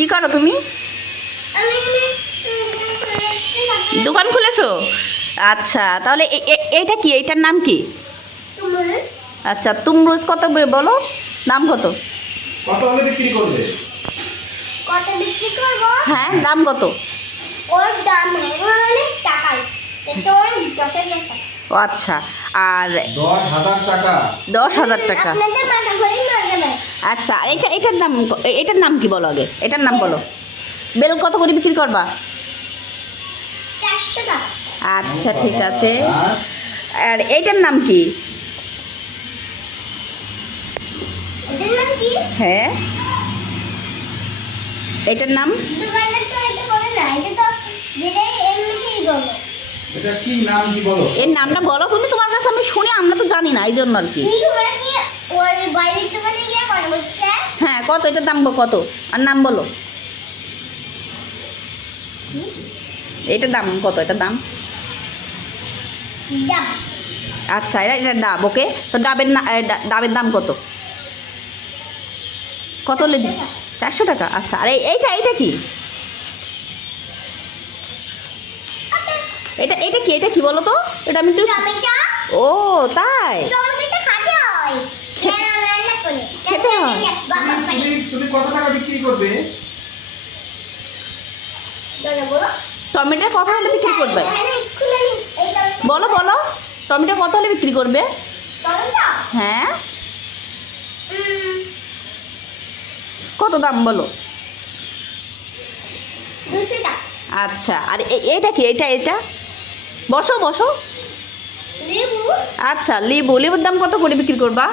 কি করো তুমি? দোকান খুলেছো? আচ্ছা তাহলে এ- এ- এইটা কি? এইটার নাম কি? আচ্ছা তুমরুজ কত বলো? দাম কত? কত হলে বিক্রি করবে? কত বিক্রি করব? হ্যাঁ দাম কত? ওর দাম অনেক টাকাই। এটা ওর দশ টাকা। ও আচ্ছা আর দশ হাজার টাকা। আপনাদের মাথা আচ্ছা এটা এটার নাম এটার নাম কি বলো আগে? এটার নাম বলো। বেল কত করে বিক্রি করবা? আচ্ছা ঠিক আছে। আর আর এইটার নাম কি? এটার নাম কি? হ্যাঁ। এটার নাম? দোকানদার তো এটা করে না এটা তো যেটাই এমনিতেই করব এটা কি নাম কি বলো? এর নামটা বলো তুমি তোমার কাছে আমি শুনি আমরা তো জানি না এই জন্য আর কি কিন্তু মানে কি ওই বাইরের দোকানে গিয়ে করে বলছে হ্যাঁ কত? এটার দাম কত? আর নাম বলো। এটার দাম কত? এটার দাম? আচ্ছা এটা এটা ডাব ওকে? তো ডাবের না ডাবের দাম কত? কত চারশো টাকা? আচ্ছা আর এইটা এইটা কি? এটা এটা কি? এটা কি বলো তো? এটা আমি একটু ও তাই টমেটোটা খাতে হয় হ্যাঁ রান্না করে খেতে হয়? তুমি- কত টাকা বিক্রি করবে? টমেটোর কত হলে বিক্রি করবে? টমেটো বলো বলো। টমেটো কত হলে বিক্রি করবে? হ্যাঁ? কত দাম বলো? আচ্ছা আর এ- এইটা কি? এটা এটা বসো বসো। আচ্ছা লেবু। লেবুর দাম কত করে বিক্রি করবা?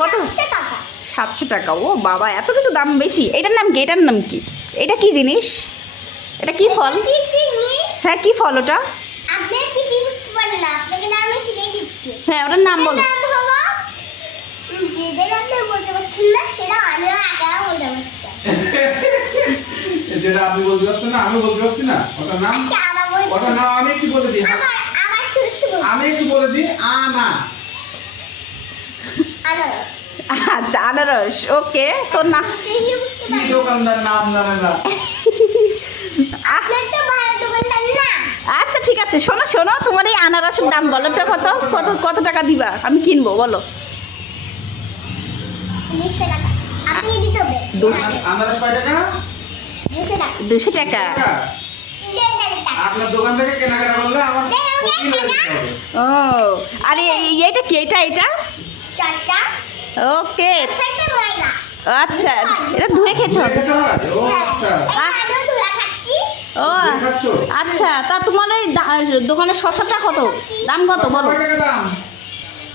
কত? সাতশো টাকা। সাতশো টাকা। ও বাবা এত কিছু দাম বেশি? এটার নাম কি? এটার নাম কি? এটা কি জিনিস? এটা কি ফল? হ্যাঁ কি ফল ওটা? হ্যাঁ ওটার নাম বলো। যেটা আপনি বলতে পারছেন না আমি বলতে পারছি না। ওটার নাম? আবার বলছি। ওটার নাম আমি একটু বলে দিই আমি একটু বলে দিই আ না। আনারস আচ্ছা আনারস, ওকে, তোর না আচ্ছা ঠিক আছে, শোনো শোনো, তোমার এই আনারসের দাম বলো কত? কত কত টাকা দিবা? আমি কিনবো, বলো। দুশো টাকা। ও, আরে, এইটা কি, এটা এটা? ওকে আচ্ছা এটা ধুয়ে খেতে হবে। ও হ্যাঁ, আচ্ছা। এই আমিও ধুলা খাচ্ছি। ও ধুয়ে খাচ্ছ? আচ্ছা তা তোমার এই দোকানের শসাটা কত? দাম কত বলো?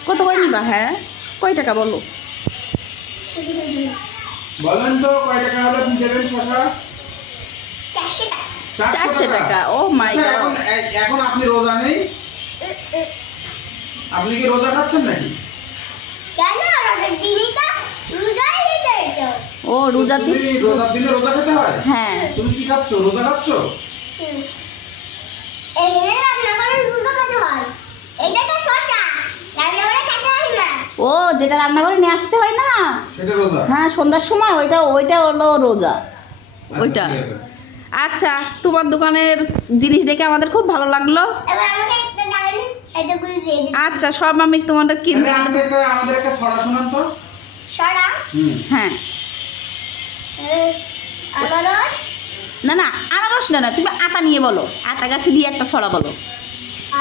কত করে নিবা? হ্যাঁ কয় টাকা বলো? বলেন তো কয় টাকা হলে দেবেন শশা চারশো টাকা। চারশো টাকা। ও মাই আচ্ছা, এখন এখন আপনি রোজা নেই? আপনি কি রোজা খাচ্ছেন নাকি? ও রোজা দিন? তুমি রোজার দিনে রোজা খেতে হয়? হ্যাঁ। তুমি কি খাচ্ছ? রোজা খাচ্ছ? হুম। রান্না করে রোজা খেতে হয়। এইটা তো শসা রান্না করে খেতে হয় না। ও যেটা রান্না করে নিয়ে আসতে হয় না? সেটা রোজা? হ্যাঁ সন্ধ্যার সময় ওইটা ওইটা হলো রোজা। আচ্ছা, ওইটা। আচ্ছা তোমার দোকানের জিনিস দেখে আমাদের খুব ভালো লাগল। এবার আমাকে একটা ডাল এটা করে দিয়ে দিন আচ্ছা সব আমি তোমাদের কিনতে আমাদের একটা ছড়া শোনান তো। সরা? হ্যাঁ। আনারস? না না আনারস না না তুমি আতা নিয়ে বলো। আতা গাছে দিয়ে একটা ছড়া বলো।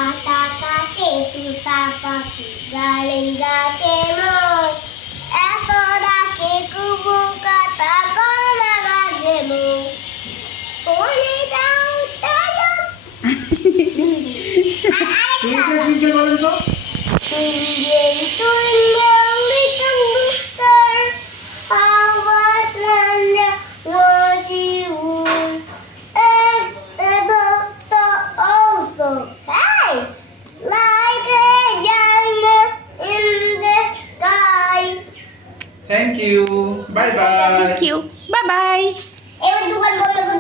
আটা কাছে তুতা পাখি গালিন গাছে মোর। এত ডাকে কুবু কাটা গলা গাছে মোর। কোনে যাও তালো। টুইঙ্কেল টুইঙ্কেল বলেন তো? Twinkle, Thank you. Bye bye. Thank you. Bye bye.